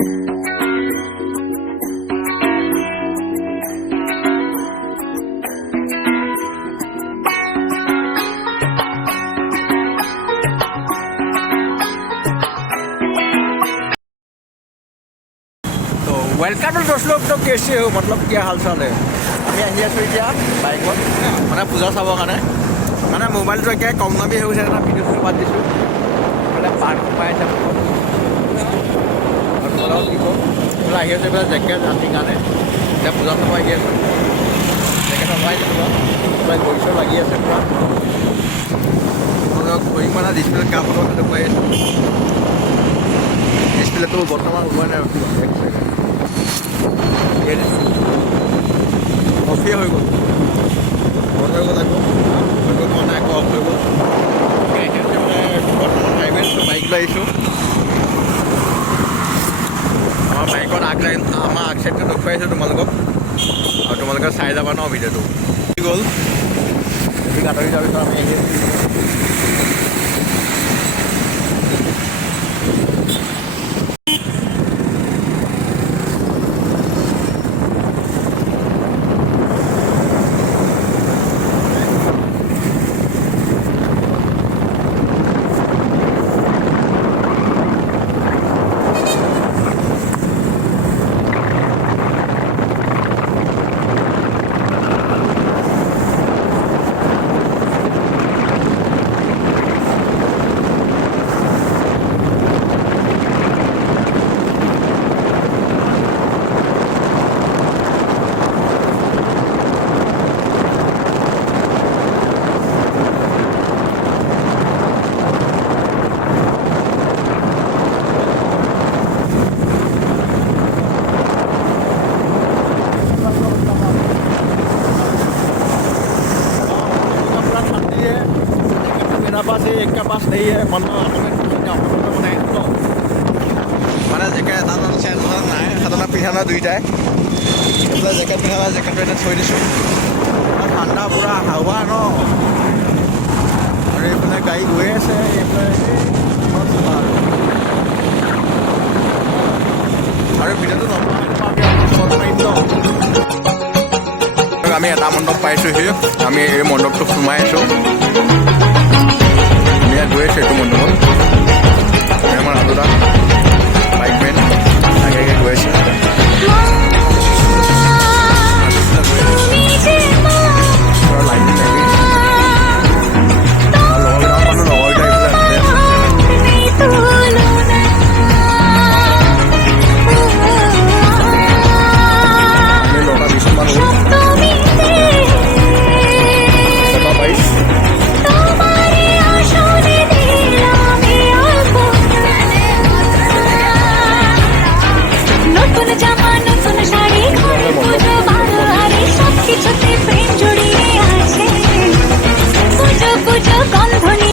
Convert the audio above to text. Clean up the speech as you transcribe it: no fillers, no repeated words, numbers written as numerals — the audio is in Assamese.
वेलकम टू दोस्त लोग। तो कैसे हो, मतलब क्या हाल चाल है? আমি আহি আছোঁ এতিয়া বাইকত মানে পূজা চাবৰ কাৰণে। মানে মোবাইলটো একেবাৰে কম দামী হৈ গৈছে, এটা ভিডিঅ' বাদ দিছোঁ। মানে পাৰ্ক পাই আছে আৰু তোমালোকক কি কওঁ, বোলে আহি আছোঁ এইবিলাক জেকেট ৰাতিৰ কাৰণে। এতিয়া পূজা চাব আহি আছোঁ, জেকেট নলগাই দিছোঁ পুৰা গৈছোঁ লাগি আছে পুৰা। তোমালোকক ঘূৰি মানে ডিছপ্লে কাপোৰত দেখুৱাই আছোঁ। ডিছপ্লেটো বৰ্তমান ওলোৱা নাই, ৰখিব এক ছেকেণ্ড। অফিয়ে হৈ গ'ল, বন্ধ হৈ গ'ল আকৌ কৰিব পৰা নাই, আকৌ অফ হৈ গ'ল। মানে বৰ্তমান হাইৱে বাইক লৈ আহিছোঁ। আমাৰ বাইকত আমাৰ আগ চাইডটো দেখুৱাই আছোঁ তোমালোকক, আৰু তোমালোকে চাই যাবা ন ভিডিঅ'টো। কি গ'ল এইটো আঁতৰি যোৱাৰ পিছত আমি আহি আছোঁ। पास है, एक के पास नहीं है, মানে জেকেট এটা নাই, সাধাৰণ পিন্ধা নাই দুইটাই। এইফালে জেকেট পিন্ধা নাই, জেকেটটো এতিয়া থৈ দিছোঁ। ঠাণ্ডা পূৰা হাৱা ন, আৰু এইফালে গাড়ী গৈ আছে। এইফালে আৰু ভিডিঅ'টো আমি এটা মণ্ডপ পাইছোঁহি। আমি এই মণ্ডপটো সোমাই আছোঁ, গৈ আছোঁ এইটো মণ্ডপত। আমাৰ ৰাজুদা